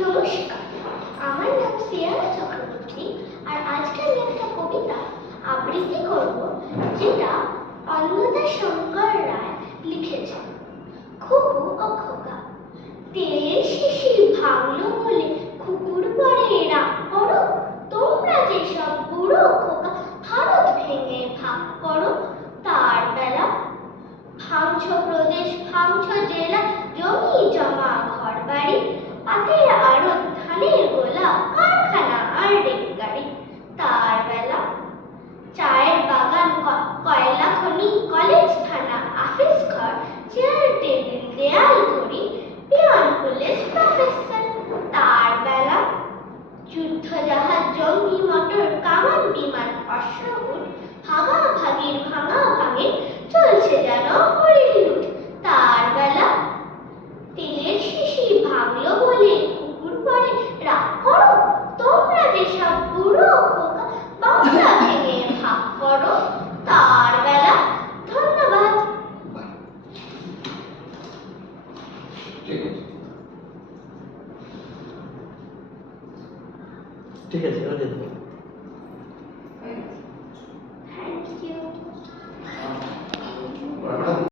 নমস্কার, আমার নাম সিয়ারা চক্রবর্তী। আর আজকে আমি একটা কবিতা আবৃত্তি করব, যেটা অন্নদা শঙ্কর রায় লিখেছেন। খুকু ও খোকা। তেলের শিশি ভাঙলো বলে খুকুর পরে রাগ করো, তোমরা যেসব বুড়ো খোকা ভারত ভেঙে ভাগ করো। তার বেলা ভাঙছ প্রদেশ, ভাঙছ জেলা, জমি জমা ঘর বাড়ি, পাতের আড়ত, ধানের গোলা, কারখানা আর রেলগাড়ি। তার বেলা চায়ের বাগান, কয়লা খনি, কলেজ, থানা, অফিস ঘর, চেয়ার টেবিল, দেয়াল ঘড়ি, পিয়ন পুলিশ প্রফেসর। তার বেলা যুদ্ধ জাহাজ, জঙ্গি মোটর, কামান বিমান, অশ্ব উট, ভাগাভাগির ভাঙা ভাঙে চলছে যেন হরির লুট। তার বেলা তেলের শিশি ভাঙলো বলে কুকুর পরে রাগ করো, তোমরা যেসব বুড়ো খোকা বাংলা ভেঙে ভাগ করো। তার বেলা। ধন্যবাদ। ঠিক আছে,